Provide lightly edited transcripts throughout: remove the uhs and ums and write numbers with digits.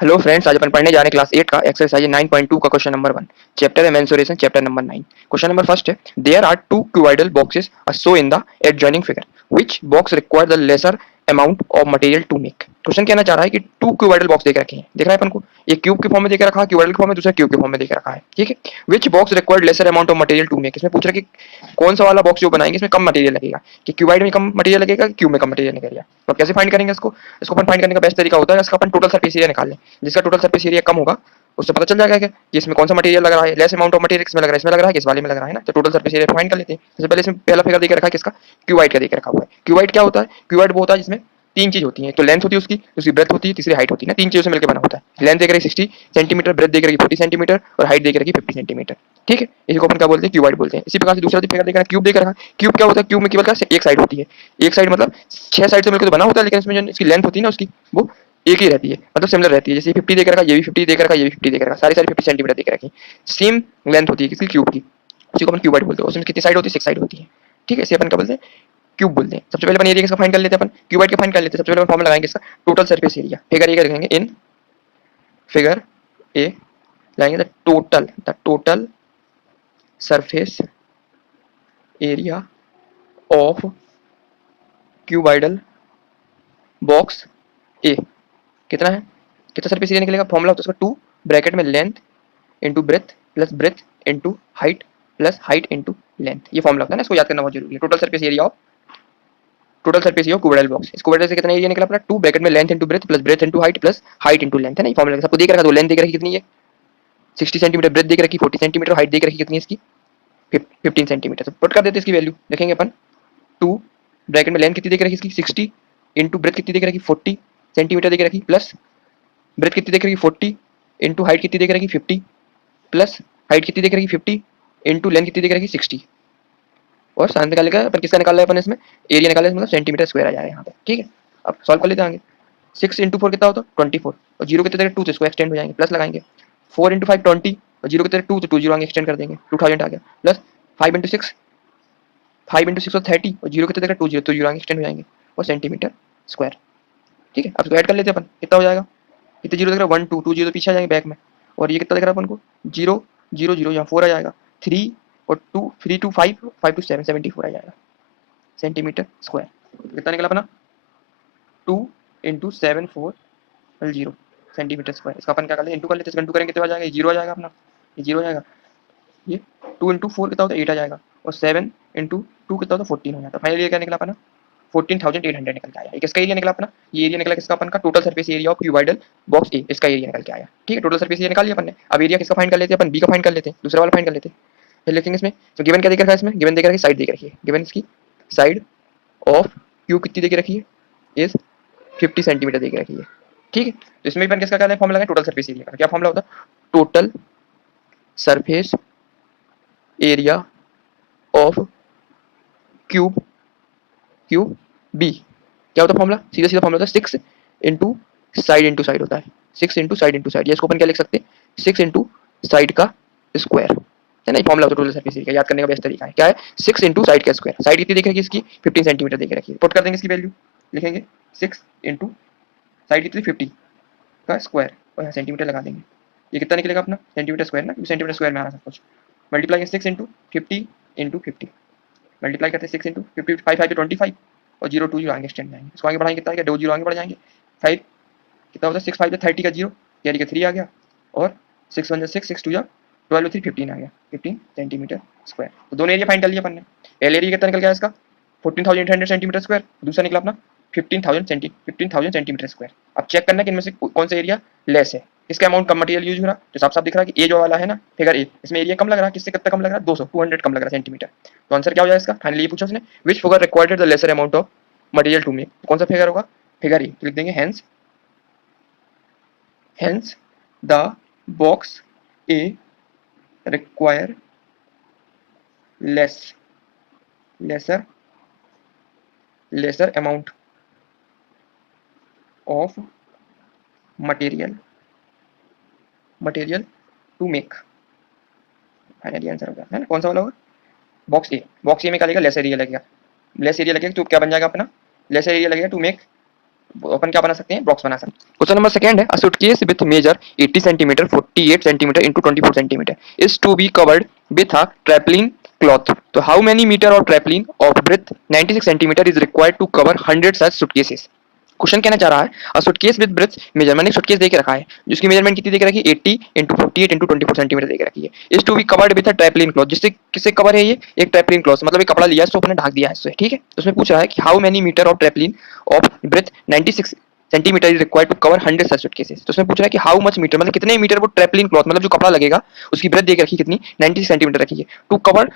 Hello friends, आज अपन पढ़ने जा रहे हैं क्लास 8 का एक्सरसाइज 9.2 का क्वेश्चन नंबर 1। चैप्टर है mensuration, chapter number 9। Question number first है, there are two cuboidal boxes are show in the adjoining figure, which box require the lesser amount of material to make. Question कहना चाह रहा है कि to cuboidal box देख रखे हैं, देख रहा है अपन को, एक क्यूब के फॉर्म में देख रखा है, क्यूबॉइडल के फॉर्म में, दूसरा क्यूब के फॉर्म में देख रखा है, ठीक है। Which box required lesser amount of material to make, इसमें पूछ रहा है कि कौन सा वाला बॉक्स जो बनाएंगे इसमें कम मटेरियल लगेगा, कि क्यूबॉइड में कम मटेरियल लगेगा कि क्यूब में कम मटेरियल लगेगा। तो कैसे फाइंड करेंगे इसको? इसको अपन फाइंड करने का बेस्ट तरीका होता है इसका अपन टोटल सरफेस एरिया निकाल लें। जिसका टोटल सरफेस एरिया कम होगा उससे पता चल जाएगा कि इसमें कौन सा मटेरियल लग रहा है, लेस अमाउंट ऑफ मटेरियल किसमें लग रहा है, इसमें लग रहा है, किस वाले में लग रहा है ना। तो टोटल सरफेस एरिया फाइंड कर लेते हैं। सबसे पहले इसमें पहला फिगर देकर रखा है किसका, क्यूबाइड का देकर रखा हुआ है। क्यूबाइड क्या होता है? क्यूबाइड वो होता है जिसमें तीन चीज होती है, तो लेंथ होती है उसकी, दूसरी ब्रेथ होती है, तीसरी हाइट होती है ना। तीन चीजों से मिलकर बना होता है। लेंथ देकर 60 सेंटीमीटर, ब्रेथ देकर 40 सेंटीमीटर और हाइट देकर 50 सेंटीमीटर, ठीक है। इसी को अपन क्या बोलते हैं, क्यूबाइड बोलते हैं। इसी प्रकार से दूसरा फिगर देकर क्यूब देकर रखा। क्यूब क्या होता है? क्यूब में केवल एक साइड होती है। एक साइड मतलब 6 साइड से मिलकर तो बना होता है, लेकिन इसमें जो इसकी लेंथ होती है ना उसकी, वो एक ही रहती है, मतलब सिमिलर रहती है। जैसे 50 देकर रखा, ये भी 50 देकर रखा, ये भी 50 देकर रखा, सारी सारी 50 सेंटीमीटर देकर रखी, सेम लेंथ होती है किसकी, क्यूब की। उसी को अपन क्यूबाइड बोलते हैं। उसमें कितनी साइड होती है? 6 साइड होती है, ठीक है। इसे अपन क्या बोलते हैं, क्यूब बोलते हैं। सबसे पहले अपन एरिया किसका फाइंड कर लेते हैं, अपन क्यूबाइड का फाइंड कर लेते हैं। सबसे पहले अपन फॉर्मूला लगाएंगे इसका, total surface area. Figure A का लिखेंगे, इन फिगर ए लगाएंगे the total surface area of cuboidal box A कितना है, कितना सरफेस एरिया निकलेगा। फॉर्मूला होता है उसका, टू ब्रैकेट में length into breadth plus breadth into height plus height into length. ये फॉर्मूला होता है ना, इसको याद करना बहुत जरूरी है। Total surface area of cuboidal box. इस क्यूबाइडल से कितना एरिया निकला अपना, टू ब्रैकेट में length into breadth plus breadth into height plus height into length है ना। फॉर्मूला सबको देख रखा, तो लेंथ देख रखी कितनी है 60 सेंटीमीटर, ब्रेथ देख रखी 40 सेंटीमीटर, हाइट देख रखी कितनी है इसकी 15 सेंटीमीटर। तो पुट कर देते इसकी वैल्यू, देखेंगे अपन, टू ब्रैकेट में लेंथ कितनी देख रखी इसकी 60 इंटू ब्रेथ कितनी देख रखी 40 सेंटीमीटर देख रखी, प्लस ब्रेथ कितनी देख रखी 40 इंटू हाइट कितनी देख रखी 50 प्लस हाइट कितनी देख रखी 50 इंटू लेंथ कितनी देख रखी 60। और साइन निकालेगा अपन, किसका निकाल रहे हैं अपन इसमें, एरिया निकाले मतलब सेंटीमीटर स्क्वायर आ जाएगा यहाँ पे, ठीक है। अब सॉल्व कर लेते हैं आगे। 6 इंटू 4 कितना होता है 24, और जीरो कितने देगा 2, तो इसको एक्सटेंड हो जाएंगे, प्लस लगाएंगे। 4 इंटू 5 20, और जीरो कितने 2, तो 2 जीरो आगे एक्सटेंड कर देंगे, 2000 आ गया। प्लस 5 इंटू 6, 5 इंटू 6 और 30, और जीरो कितने देगा 2 जीरो, तो जीरो आगे एक्सटेंड हो जाएंगे, और सेंटीमीटर स्क्वायर, ठीक है। अब इसको ऐड कर लेते हैं अपन, कितना हो जाएगा, कितने जीरो दिख रहा है 1 2 2 जीरो पीछे आ जाएंगे बैक में, और ये कितना दिख रहा है अपन को 0 0 0, यहाँ 4 आ जाएगा, 3 और 2 3 2 5 5 टू 7 74 आ जाएगा सेंटीमीटर स्क्वायर। कितना निकला अपना 2 इंटू 74 सेंटीमीटर स्क्वायर। इसका अपन क्या कर लेते हैं, इंटू कर लेते हैं, इंटू करेंगे तो आ जाएगा, जीरो आ जाएगा अपना, ये जीरो आ जाएगा। ये 2 इंटू 4 कितना होता है 8 आ जाएगा, और 7 इंटू 2 कितना होता है 14 हो जाता है। फाइनली क्या निकला अपना 14,800 निकल के आया। किसका एरिया निकला अपना, ये एरिया निकला किसका अपन का, total surface area of cuboidal box A, इसका एरिया निकल के आया, ठीक है। टोटल सरफेस एरिया निकाल लिया अपन ने। अब एरिया किसका फाइंड कर लेते हैं अपन, बी का फाइंड कर लेते हैं, दूसरा वाला फाइंड कर लेते हैं। फिर लिखेंगे इसमें, तो गिवन क्या देख रखा है इसमें, गिवन देख रखी साइड देख रखी है, गिवन इसकी साइड ऑफ क्यूब कितनी देख रखी है, इज 50 सेंटीमीटर देख रखी है, ठीक है। तो इसमें भी अपन किसका क्या फॉर्मूला लगाएं, टोटल सरफेस एरिया का क्या फॉर्मूला होता है, total surface area of cube cube B. क्या होता है फॉर्मूला, सीधा सीधा फॉर्मूला होता है 6 इंटू साइड होता है, 6 इंटू साइड इंटू साइड, या इसको अपन क्या लिख सकते हैं 6 इंटू साइड का स्क्वायर, है ना। फॉर्मूला होता है टोटल सरफेस एरिया, याद करने का बेस्ट तरीका है, क्या है 6 इंटू साइड का स्क्वायर। साइड कितनी देख रखी है इसकी 15 सेंटीमीटर देख रखी है, पुट कर देंगे इसकी वैल्यू, लिखेंगे 6 इंटू साइड कितनी 50 का स्क्वायर, और यहाँ सेंटीमीटर लगा देंगे। ये कितना निकलेगा अपना सेंटीमीटर स्क्वायर ना, सेंटीमीटर स्क्वायर में आ रहा सब कुछ। मल्टीप्लाई 6 इंटू 50 इंटू 50, मल्टीप्लाई करते हैं 6 इंटू 50 5 5 25, और 0 2 जीरो आगे एक्सटेंड जाएंगे, इसको आगे बढ़ाएंगे कितना आ गया 2 जीरो आगे बढ़ जाएंगे, 5 कितना होता है 6 5 30 का जीरो, यानी कि 3 आ गया, और 6 1 6 6 2 12 3 15 आ गया, 15 सेंटीमीटर स्क्वायर। तो दोनों एरिया फाइंड कर लिया अपन ने। पहले एरिया कितना निकल गया इसका 14,800 सेंटीमीटर स्क्वायर, दूसरा निकला अपना 15,000 सेंटीमीटर स्क्वायर। अब चेक करना कि इनमें से कौन सा एरिया लेस है, इसका अमाउंट कम मटेरियल यूज हो रहा है। तो साफ साफ दिख रहा है कि ए जो वाला है ना फिगर ए, इसमें एरिया कम लग रहा है, किससे कितना कम लग रहा है 200 कम लग रहा है सेंटीमीटर। तो आंसर क्या हो जाएगा इसका, फाइनली ये पूछा उसने, which figure required the lesser amount of material to make. कौन सा फिगर होगा, फिगर ए, लिख देंगे hence the box A require less lesser lesser amount of material material to make. Finally answer होगा, है ना, कौन सा वाला होगा बॉक्स ए में क्या लगेगा लेस एरिया लगेगा, लेस एरिया लगेगा तो क्या बन जाएगा अपना लेस एरिया लगेगा टू मेक अपन क्या बना सकते हैं, बॉक्स बना सकते हैं। क्वेश्चन नंबर सेकंड है, a suitcase with measure 80 centimetre 48 centimetre into 24 centimetre is to be covered with a tarpaulin cloth. तो how many metre of tarpaulin of breadth 96 centimetre is required to cover 100 such suitcases. Question कहना चाह रहा है, a suitcase with breadth measurement, एक suitcase देके रखा है जिसकी मेजरमेंट कितनी देके रखी है, 80 इंटू 48 इंटू 24 सेंटीमीटर देके रखी है। Is to be covered with a tarpaulin cloth, जिससे किससे कवर है ये, एक ट्रैपलिन क्लॉथ, मतलब एक कपड़ा लिया है इसको अपने ढक दिया है इससे, ठीक है। तो उसमें पूछ रहा है कि how many metre of tarpaulin of breadth 96 centimetre is required to cover 100 such suitcases. तो उसमें पूछ रहा है कि हाउ मच मीटर, मतलब कितने मीटर वो ट्रैपलिन क्लॉथ, मतलब जो कपड़ा लगेगा उसकी ब्रेथ देके रखी कितनी, 96 सेंटीमीटर रखी है, टू कवर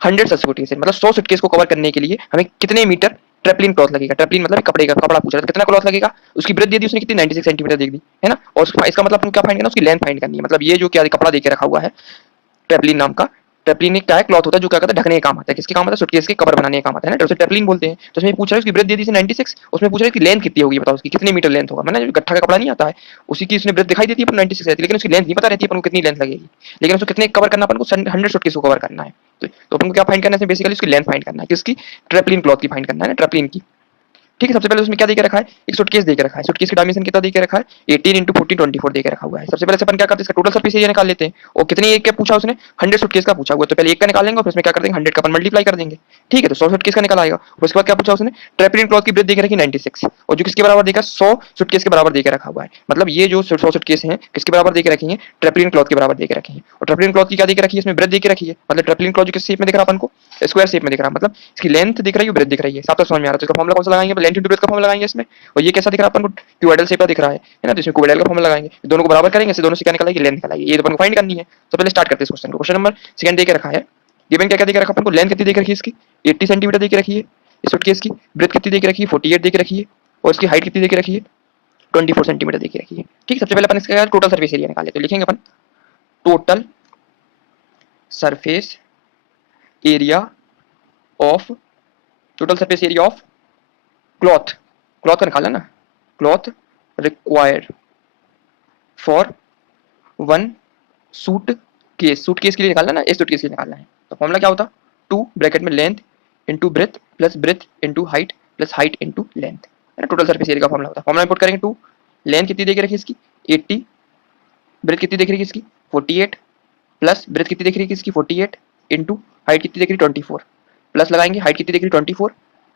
100 सच सूटकेसेस, मतलब 100 सूटकेस को कवर करने के लिए हमें कितने मीटर ट्रैपलिन क्लॉथ लगेगा। ट्रैपलिन मतलब कपड़े का, कपड़ा पूछ रहा है कितना क्लॉथ लगेगा, उसकी ब्रेथ दे दी उसने कितनी, 96 सेंटीमीटर दे दी है ना। और इसका मतलब आपको क्या फाइंड करना है, उसकी लेंथ फाइंड करनी है। मतलब ये जो क्या कपड़ा देके रखा हुआ है ट्रेपलिन नाम का, ट्रेपलिन एक क्या है, क्लॉथ होता है जो क्या करता है, ढकने का काम आता है। किसके काम आता है, सूटकेस के कवर बनाने का काम आता है ना, तो उसे ट्रेपलिन बोलते हैं। तो उसमें पूछ रहा है उसकी ब्रेथ दे दी 96, उसमें पूछ रहा है कि लेंथ कितनी होगी, बताओ उसकी कितने मीटर लेंथ होगा, मैंने जो गट्ठा का कपड़ा नहीं आता है उसी की उसने ब्रेथ दिखाई देती है अपन 96 रहती है, लेकिन उसकी लेंथ नहीं पता रहती है अपन को कितनी लेंथ लगेगी, लेकिन उसको कितने कवर करना अपन को 100 सूटकेस को कवर करना है। तो अपन को क्या फाइंड करना है, बेसिकली उसकी लेंथ फाइंड करना है, किसकी, ट्रेपलिन क्लॉथ की फाइंड करना है ना, ट्रेपलिन की। ठीक है, सबसे पहले उसमें क्या देके रखा है, एक सूटकेस देके रखा है, सूटकेस की डायमेंशन कितना देके रखा है, 18 इंटू 40 24 देके रखा हुआ है। सबसे पहले से अपन क्या करते हैं, इसका टोटल सरफेस एरिया निकाल लेते हैं। और कितनी एक का पूछा उसने, 100 सूटकेस का पूछा हुआ, तो पहले एक का निकालेंगे और फिर उसमें क्या कर देंगे, 100 का अपन मल्टीप्लाई कर देंगे। ठीक है, तो 100 सूटकेस का निकल आएगा। और उसके बाद क्या पूछा उसने, ट्रेपलिन क्लॉथ की ब्रेथ देके रखी 96, और जो किसके बराबर देखा, 100 सूटकेस के बराबर देके रखा हुआ है। मतलब ये जो 100 सूटकेस हैं किसके बराबर देके रखी है, ट्रेपलिन क्लॉथ के बराबर देके रखी है। और ट्रेपलिन क्लॉथ की क्या देके रखी है, इसमें ब्रेथ देके रखी है। मतलब ट्रेपलिन क्लॉथ जो किस शेप में दिख रहा है अपन को, स्क्वायर शेप में दिख रहा है, मतलब इसकी लेंथ दिख रही है, ब्रेथ दिख रही है, साफ तो समझ में आ रहा है। तो इसका फॉर्मूला कौन सा लगाएंगे, लेंथ इंटू ब्रेथ का फॉर्मूला लगाएंगे इसमें। और ये कैसा दिख रहा है अपन को, क्यूबोइडल शेप का दिख रहा है ना, तो इसमें क्यूबोइडल का फॉर्मूला लगाएंगे, दोनों को बराबर करेंगे, इससे दोनों से क्या निकल आएगी, लेंथ निकल आएगी। ये तो अपन को फाइंड करनी है। तो पहले स्टार्ट करते हैं इस क्वेश्चन को। क्वेश्चन नंबर सेकंड देके रखा है, गिवन क्या क्या देके रखा अपन को, लेंथ कितनी देके रखी है इसकी, 80 सेंटीमीटर देके रखी है इस सूटकेस की, ब्रेथ कितनी देके रखी है, 48 देके रखी है, और इसकी हाइट कितनी देके रखी है, 24 सेंटीमीटर देके रखी है। ठीक है, सबसे पहले अपन इसका टोटल सरफेस एरिया निकाले, तो लिखेंगे अपन total surface area of, total surface area of cloth, cloth का निकाला ना, cloth required for one suitcase, suitcase के लिए निकालना ना, एक सूट केस के लिए निकालना है। तो फॉर्मूला क्या होता, 2 ब्रैकेट में length into breadth plus breadth into height plus height into length, है ना, टोटल सरफेस एरिया का फॉर्मूला होता है। फॉर्मूला इंपोर्ट करेंगे, 2 लेंथ कितनी देके रखी इसकी 80, ब्रेथ कितनी देख रही है इसकी 48, प्लस ब्रेथ कितनी देख रही है इसकी 48 इंटू हाइट कितनी देख रही है 24, प्लस लगाएंगे हाइट कितनी देख रही है 24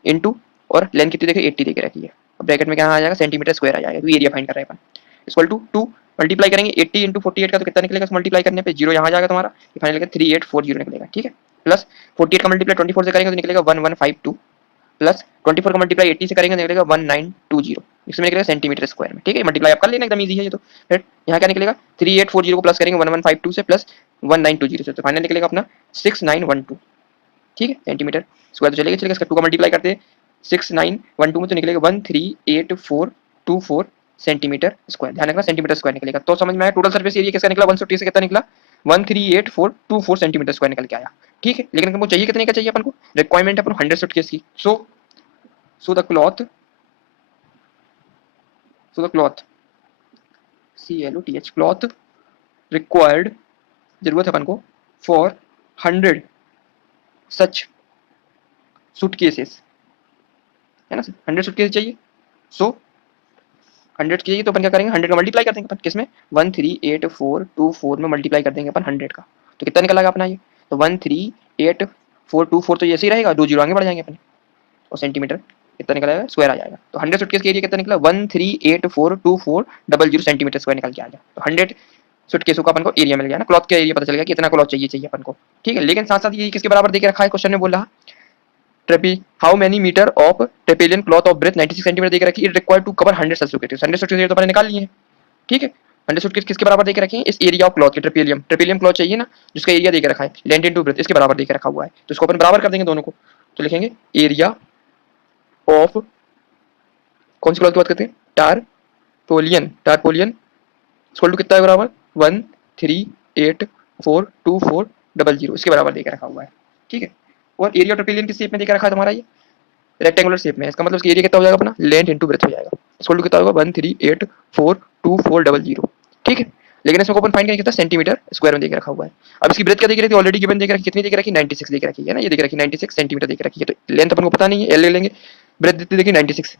इंटू, और लेंथ कितनी देख रही है 80 देके रखी है। ब्रैकेट में क्या आ जाएगा, सेंटीमीटर स्क्वायर आ जाएगा, तो एरिया फाइंड कर रहे हैं अपन। इक्वल टू 2 मल्टीप्लाई करेंगे 80 इंटू 48 का, तो कितना निकलेगा मल्टीप्लाई करने पे, जीरो यहाँ आ जाएगा तुम्हारा, फाइनल निकलेगा 3840 निकलेगा। ठीक है, प्लस 48 का मल्टीप्लाई 24 से करेंगे तो निकलेगा 1152, प्लस 24 का मल्टीप्लाई 80 से करेंगे तो निकलेगा 1920, इसमें निकलेगा सेंटीमीटर स्क्वायर में। ठीक है, मल्टीप्लाई आप कर लेना, एकदम इजी है ये तो। फिर यहाँ क्या निकलेगा, 3840 को प्लस करेंगे 1152 से प्लस 1920 से, तो फाइनल निकलेगा अपना 6912। ठीक है, सेंटीमीटर स्क्वायर तो चलेगा, चलेगा इसका 2 का मल्टीप्लाई करते हैं 6912 में, तो निकलेगा 138424 सेंटीमीटर स्क्वायर। ध्यान रखना सेंटीमीटर स्क्वायर निकलेगा। तो समझ में आया टोटल सरफेस एरिया किसका निकला, 150 से कितना निकला, 138424 सेंटीमीटर स्क्वायर निकल के आया। ठीक है, लेकिन हमको चाहिए कितने का चाहिए अपन को, रिक्वायरमेंट अपन 100 सूटकेस की। So the cloth, CLOTH cloth required, जरूरत है अपन को, फॉर 100 सच सूटकेसेस, है ना, 100 सूटकेस चाहिए। सो 100 चाहिए तो अपन क्या करेंगे, 100 का मल्टीप्लाई कर देंगे अपन किसमें, 138424 में मल्टीप्लाई कर देंगे अपन 100 का, तो कितना निकल आएगा अपना ये, तो 138424, तो ऐसे ही रहेगा, 2 जीरो आगे बढ़ जाएंगे अपन, और सेंटीमीटर कितना निकल आएगा, स्क्वायर आ जाएगा। तो 100 सूटकेस के एरिया कितना निकला, 138424 सेंटीमीटर स्क्वायर निकल के आ गया। तो 100 सूटकेसों का अपन को एरिया मिल गया ना, क्लॉथ का एरिया पता चल गया कि इतना क्लॉथ चाहिए अपन को। ठीक है, लेकिन साथ साथ ये किसके बराबर देके रखा है, क्वेश्चन में बोल रहा ट्रेपी, how many metre of tarpaulin cloth of breadth 96 centimetre देके रखी है, it required to cover 100 such suitcase. 100 suitcase तो मैंने निकाल लिए हैं। ठीक है, 100 सूटकेस किसके बराबर देके रखे हैं, इस एरिया ऑफ क्लॉथ के, ट्रेपेलियम क्लॉथ चाहिए ना, जिसका एरिया देके रखा है लेंथ इनटू ब्रेथ, इसके बराबर देके रखा हुआ है, तो इसको अपन बराबर कर देंगे दोनों को। तो लिखेंगे एरिया ऑफ, कौन सी क्लॉथ की बात करते हैं, टारपोलियन इक्वल टू कितना है बराबर, 13842400, इसके बराबर देके रखा हुआ है। ठीक है, और एरिया ट्रिपिलियन किस शेप में देकर रखा है तुम्हारा, ये रेक्टेंगुलर शेप में है, इसका मतलब इसका एरिया कितना हो जाएगा अपना, लेंथ इंटू ब्रेथ हो जाएगा, इसको कितना होगा 13842400। ठीक है, लेकिन इसमें अपन फाइंड करेंगे कितना, सेंटीमीटर स्क्वायर में देकर रखा हुआ है। अब इसकी ब्रेथ क्या देख रही थी, ऑलरेडी गिवन देख रखी, कितनी देख रखी, 96 देख रखी है ना, ये देख रखी 96 सेंटीमीटर देख रखी है। तो लेंथ अपन को पता नहीं है, एल ले लेंगे, ब्रेथ देती देखी 96,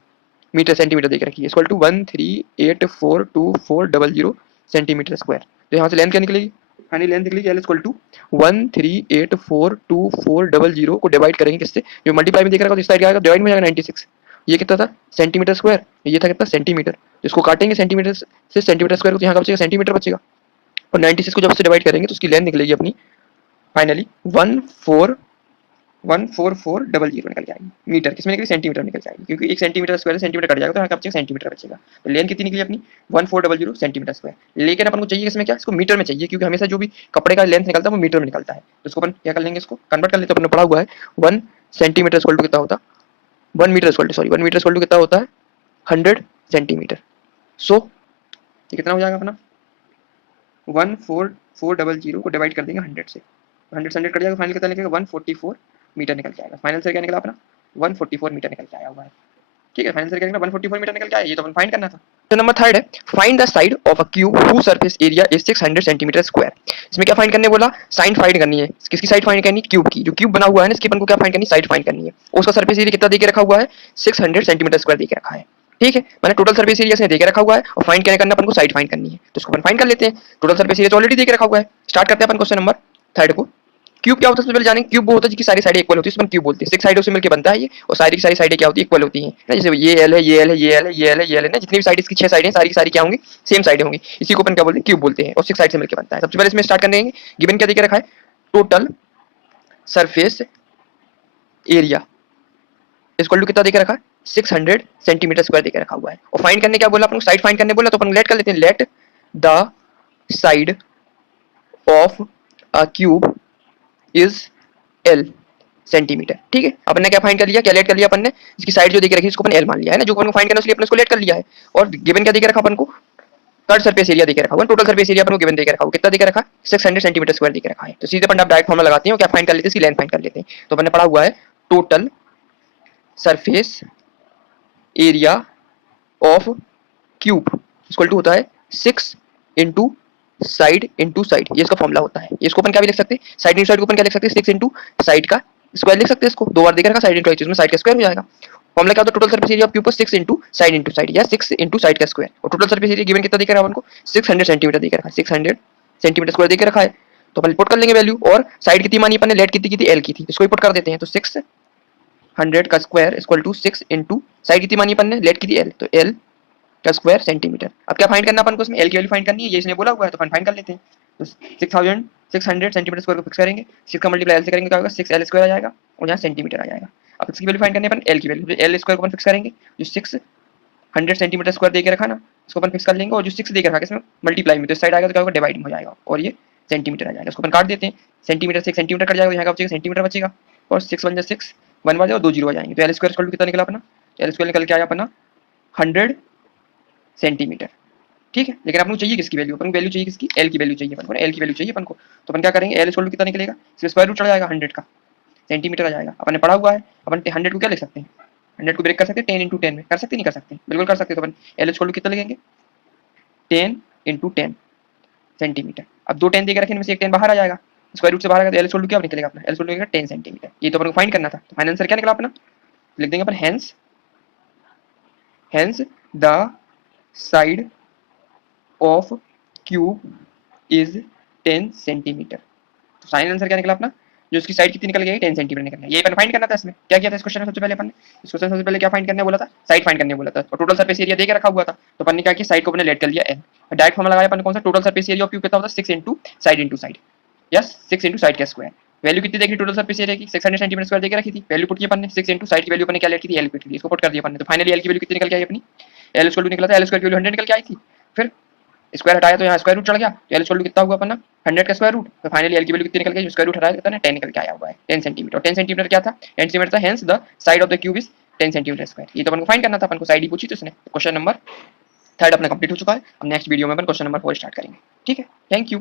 मीटर सेंटीमीटर देकर रखी है, इक्वल टू 13842400 सेंटीमीटर स्क्वायर। तो यहाँ से लेंथ क्या निकलेगी, फाइनली लेंथ निकलेगी एल इक्वल टू 13842400 को डिवाइड करेंगे किससे, जो मल्टीप्लाई में देख रखा है इस साइड का आएगा, डिवाइड में जाएगा 96। ये कितना था सेंटीमीटर स्क्वायर, ये था कितना सेंटीमीटर, तो इसको काटेंगे सेंटीमीटर से सेंटीमीटर स्क्वायर को, यहाँ का बचेगा सेंटीमीटर बचेगा, और 96 को जब इससे डिवाइड करेंगे तो उसकी लेंथ निकलेगी अपनी फाइनली 14400 निकल जाएगी। मीटर किसमें निकली, सेंटीमीटर निकल जाएगी, क्योंकि एक सेंटीमीटर स्क्वायर सेंटीमीटर कट जाएगा तो यहाँ का बचेगा सेंटीमीटर बचेगा। तो लेंथ कितनी निकली अपनी 1400 सेंटीमीटर स्क्वायर। लेकिन अपन को चाहिए इसमें क्या, इसको मीटर में चाहिए, क्योंकि हमेशा जो भी कपड़े का लेंथ निकलता है वो मीटर में निकलता है। तो इसको अपन क्या कर लेंगे, इसको कन्वर्ट कर लेते हैं। अपने पढ़ा हुआ है 1 सेंटीमीटर इक्वल टू कितना होता, 1 metre equal to sorry 1 metre equal to कितना होता है 100 सेंटीमीटर। सो ये कितना हो जाएगा अपना 14400 को डिवाइड कर देंगे 100 से, 100 से 100 कट जाएगा, फाइनल कितना निकलेगा 144 मीटर निकल के आएगा। फाइनल से क्या निकला अपना 144 मीटर निकल के आया हुआ है। ठीक है, फाइनल से क्या निकला 144 मीटर निकल के आया, ये तो अपन फाइंड करना था। तो नंबर 3 है find the side of a cube who surface area is 600 centimetre square. इसमें क्या फाइंड करने बोला, साइड फाइंड करनी है। किसकी साइड फाइंड करनी, क्यूब की, जो क्यूब बना हुआ है ना इसकी अपन को क्या फाइंड करनी, साइड फाइंड करनी है। उसका सरफेस एरिया कितना देके रखा हुआ है 600 सेंटीमीटर स्क्वायर देके रखा है। ठीक है, मैंने टोटल सरफेस एरिया से देके रखा हुआ है, और फाइंड क्या करना अपन को, साइड फाइंड करनी है। तो इसको अपन फाइंड कर लेते हैं। टोटल सरफेस एरिया तो ऑलरेडी देके रखा हुआ है। स्टार्ट करते हैं अपन क्वेश्चन नंबर 3 को। क्यूब क्या होता है सबसे पहले जानेंगे। क्यूब वो होता है जिसकी सारी साइडें इक्वल होती है, उसमें क्यूब बोलते हैं। 6 साइडों से मिलकर बनता है ये, और सारी की सारी साइडें क्या होती है, इक्वल होती हैं ना। जैसे ये एल है, ये एल है, ये एल है, ये एल है, ये एल है ना, जितनी भी साइड इसकी 6 साइडें सारी की सारी क्या होंगी, सेम साइडें होंगी। इसी को अपन क्या बोलते हैं, क्यूब बोलते हैं, और 6 साइड से मिलकर बनता है। सबसे पहले इसमें स्टार्ट करने गिवन क्या देके रखा है, total surface area equal to कितना देके रखा है 600 सेंटीमीटर स्क्वायर देके रखा हुआ है। और फाइंड करने क्या बोला अपन को, साइड फाइंड करने बोला, तो अपन लेट कर लेते हैं, let the side of a cube is L centimetre. ठीक है, अपन ने क्या फाइंड कर लिया, क्या लेट कर लिया अपन ने, इसकी साइड जो देके रखी इसको अपन एल मान लिया है ना, जो अपन को फाइंड करना इसलिए अपन इसको लेट कर लिया है। और गिवन क्या देके रखा अपन को, कट सरफेस एरिया देके रखा हुआ है। टोटल सरफेस एरिया अपन को गिवन देके रखा हुआ, कितना देके रखा 600 सेंटीमीटर स्क्वायर देके रखा है। तो सीधे अपन डायरेक्ट फॉर्मूला लगाते हैं, क्या फाइंड कर लेते हैं, इसकी लेंथ फाइंड कर लेते हैं। तो अपन ने पढ़ा हुआ है total surface area of cube equal to होता है 6 इंटू साइड इंटू साइड, ये इसका फॉर्मूला होता है। इसको अपन क्या भी लिख सकते हैं, साइड इंटू साइड को अपन क्या लिख सकते हैं 6 इंटू साइड का स्क्वायर लिख सकते हैं। इसको 2 बार देकर रखा साइड इंटू इसमें साइड का स्क्वायर हो जाएगा। फॉर्मूला क्या होता है, total surface area of cube 6 into side या 6 इंटू साइड का स्क्वायर। और टोटल सरफेस एरिया गिवन कितना देकर अपन को 600 सेंटीमीटर देकर रखा है, 600 सेंटीमीटर स्क्वायर देकर रखा है। तो अपन पुट कर लेंगे वैल्यू, और साइड कितनी मानी अपन ने, लेट कितनी की थी, एल की थी, इसको ही पुट कर देते हैं। तो 600 का square equal to 6 into side कितनी मानी अपन ने, लेट की थी एल, तो एल का स्क्वायर सेंटीमीटर। अब क्या फाइंड करना अपन को, इसमें एल की वैल्यू फाइंड करनी है, ये इसने बोला हुआ है, तो अपन फाइंड कर लेते हैं। तो 600 सेंटीमीटर स्क्वायर को फिक्स करेंगे, 6 का मल्टीप्लाई एल से करेंगे क्या होगा 6 एल स्क्वायर आ जाएगा, और यहाँ सेंटीमीटर आ जाएगा। अब इसकी वैल्यू फाइंड करनी है अपन एल की वैल्यू, एल स्क्वायर को अपन फिक्स करेंगे, जो 600 सेंटीमीटर स्क्वायर देके रखा ना, इसको अपन फिक्स कर लेंगे, और जो 6 देके रखा इसमें मल्टीप्लाई में, तो इस साइड आएगा तो क्या होगा डिवाइड में हो जाएगा, और ये सेंटीमीटर आ जाएगा। इसको अपन काट देते हैं, सेंटीमीटर से सेंटीमीटर कट जाएगा, यहाँ का बचेगा सेंटीमीटर बचेगा, और 6 1 6 1 बचेगा और 2 जीरो आ जाएंगे। तो एल स्क्वायर इक्वल टू कितना निकला अपना, एल स्क्वायर निकल के आया अपना 100 सेंटीमीटर। ठीक है, लेकिन अपन को चाहिए किसकी वैल्यू, अपन को वैल्यू चाहिए किसकी, एल की वैल्यू चाहिए अपन को, एल की वैल्यू चाहिए अपन को। तो अपन क्या करेंगे, एल इक्वल टू कितना निकलेगा, इसमें स्क्वायर रूट चढ़ जाएगा 100 का, सेंटीमीटर आ जाएगा। अपन ने पढ़ा हुआ है, अपन 100 को क्या लिख सकते हैं, 100 को ब्रेक कर सकते हैं 10 इंटू 10 में, कर सकते नहीं कर सकते, बिल्कुल कर सकते हैं। तो अपन एल इक्वल टू कितना लिखेंगे 10 इंटू 10 सेंटीमीटर। अब 2 10 देकर रखें, इनमें से एक 10 बाहर आ जाएगा, स्क्वायर रूट से बाहर आएगा, तो एल इक्वल टू क्या निकलेगा अपना, एल इक्वल टू निकलेगा 10 सेंटीमीटर। ये तो अपन को फाइंड करना था। तो फाइनल आंसर क्या निकला अपना, लिख देंगे अपन hence the side of cube is 10 centimetre. तो फाइनल आंसर क्या निकला अपना, जो इसकी साइड कितनी निकल गई 10 सेंटीमीटर निकल गई। ये अपन फाइंड करना था। इसमें क्या किया था इस क्वेश्चन में, सबसे पहले अपन ने इस क्वेश्चन सबसे पहले क्या फाइंड करने बोला था, साइड फाइंड करने बोला था, और टोटल सरफेस एरिया देके रखा हुआ था। तो अपन ने क्या किया, साइड को अपने लेट कर लिया एल, डायरेक्ट फॉर्मूला लगाया अपन कौन सा, total surface area of cube कितना होता है 6 into side, yes 6 into side का स्क्वायर। वैल्यू कितनी देखी टोटल सरफेस एरिया की 600 सेंटीमीटर स्क्वायर देके रखी थी, वैल्यू पुट की अपन ने 6 इंटू साइड की वैल्यू अपन ने क्या लेट की थी, एल पुट की, इसको पुट कर दिया अपन ने। तो फाइनली एल की वैल्यू कितनी निकल के आई अपनी, एल स्क्वायर निकला था, एल स्क्वायर की वैल्यू 100 निकल के आई थी। फिर स्क्वायर हटाया तो यहाँ स्क्वायर रूट चढ़ गया, तो एल इक्वल टू कितना हुआ अपना 100 का स्क्वायर रूट। तो फाइनली एल की वैल्यू कितनी निकल गई, स्क्वायर रूट हटाया कितना 10 निकल के आया हुआ है, 10 सेंटीमीटर। 10 सेंटीमीटर क्या था, 10 सेंटीमीटर था, hence the side of the cube is 10 centimetre square. ये तो अपन को फाइंड करना था, अपन को साइड ही पूछी तो उसने। क्वेश्चन नंबर 3 अपना कंप्लीट हो चुका है। अब नेक्स्ट वीडियो में अपन क्वेश्चन नंबर 4 स्टार्ट करेंगे। ठीक है, थैंक यू।